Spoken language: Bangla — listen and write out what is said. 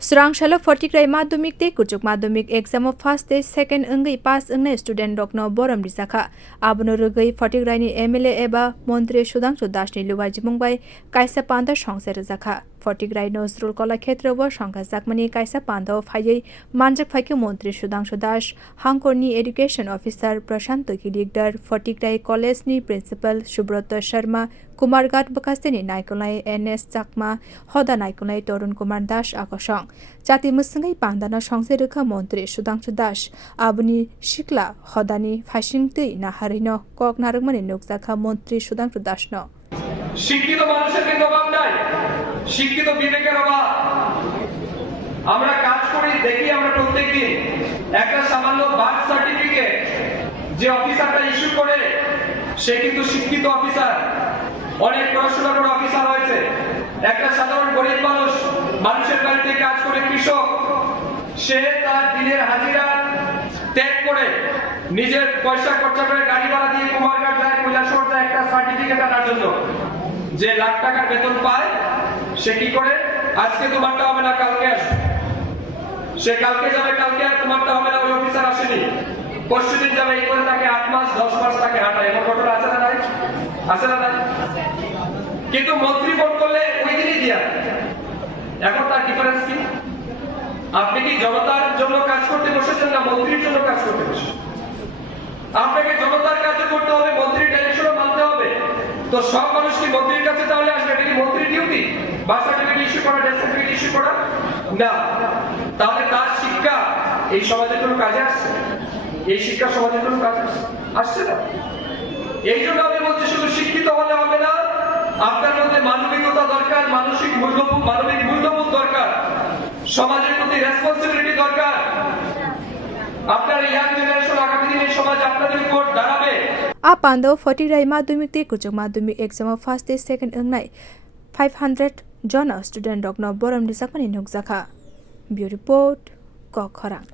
Surangshala Fatikroy madhyamik te kuchuk madhyamik exam of first day second ungnai pass ungnai student rokno borom rwkha abono rwgui Fatikroy ni MLA eba Montri Sudhanshu Das ni luwai jimungbai kaisa panda songse rwkha Fatikroy Nozrul Kola Khetra bo songkha jakmani kaisa panda phaiyi manjak phaike Montri Sudhanshu Das Hangkorni Education Officer Prashanto Kilikdar Fatikroy College ni Principal Subrata Sharma Kumargat bakasteni naikolai NS Chakma hoda naikolai Torun Kumar Das akosong jati musungai pandana songse rwkha Montri Sudhanshu Das abuni shikla hodani phasingtui na harino kok narukmani nukjakha Montri Sudhanshu Das no শিক্ষিত মানুষের কিন্তু অভাব নাই শিক্ষিত বিবেকের অভাব আমরা কাজ করি দেখি আমরা প্রত্যেকদিন একটা সামান্য বার্থ সার্টিফিকেট যে অফিসারটা ইস্যু করে সে কিন্তু শিক্ষিত অফিসার অনেক পড়াশোনা করে অফিসার হয়েছে একটা সাধারণ গরিব মানুষের বাড়িতে কাজ করে কৃষক সে তার দিনের হাজিরা ত্যাগ করে নিজের পয়সা খরচা করে গাড়ি ভাড়া দিয়ে কুমারঘাট যায় কৈলাসহর যায় একটা সার্টিফিকেট আনার জন্য যে লাখ টাকার বেতন পায় সে কি করে আজকে তোমারটা হবে না কালকে আসবে সে কালকে যাবে কালকে আর তোমারটা হবে না ওই অফিসার আসেনি পরশুদিন যাবে এই করে তাকে 8 মাস 10 মাস তাকে হাঁটায় এমন ঘটনা আছে না নাই আছে না নাই কিন্তু মন্ত্রী ফোন করলে ওই দিনই দিয়া এখন তার ডিফারেন্স কি আপনি কি জনতার জন্য কাজ করতে বসেছেন না মন্ত্রীর জন্য কাজ করতে বসেছেন আপনাকে জনতার কাজ করতে হবে মন্ত্রীর ডাইরেকশনও মানতে হবে তো সব মানুষ কি মন্ত্রীর কাছে তাহলে আসবে এটা কি মন্ত্রীর ডিউটি বার্থ সার্টিফিকেট ইস্যু করা ডেথ সার্টিফিকেট ইস্যু করা না তাহলে তার শিক্ষা এই সমাজের কোনো কাজে আসছে এই শিক্ষা সমাজের কোনো কাজে আসছে না এই জন্য আমি বলছি শুধু শিক্ষিত হলে হবে না আপনার মধ্যে মানবিকতা দরকার মানবিক মূল্যবোধ দরকার সমাজের প্রতি রেসপন্সিবিলিটি দরকার আপনার ইয়াং জেনারেশন আগামী দিনে সমাজ আপনাদের উপর দাঁড়াবে apando Fatikroy madhyamik te kuchuk madhyamik exam of first day second ungnai 500 jona student rokno borom rwkha Bureau report Kokharang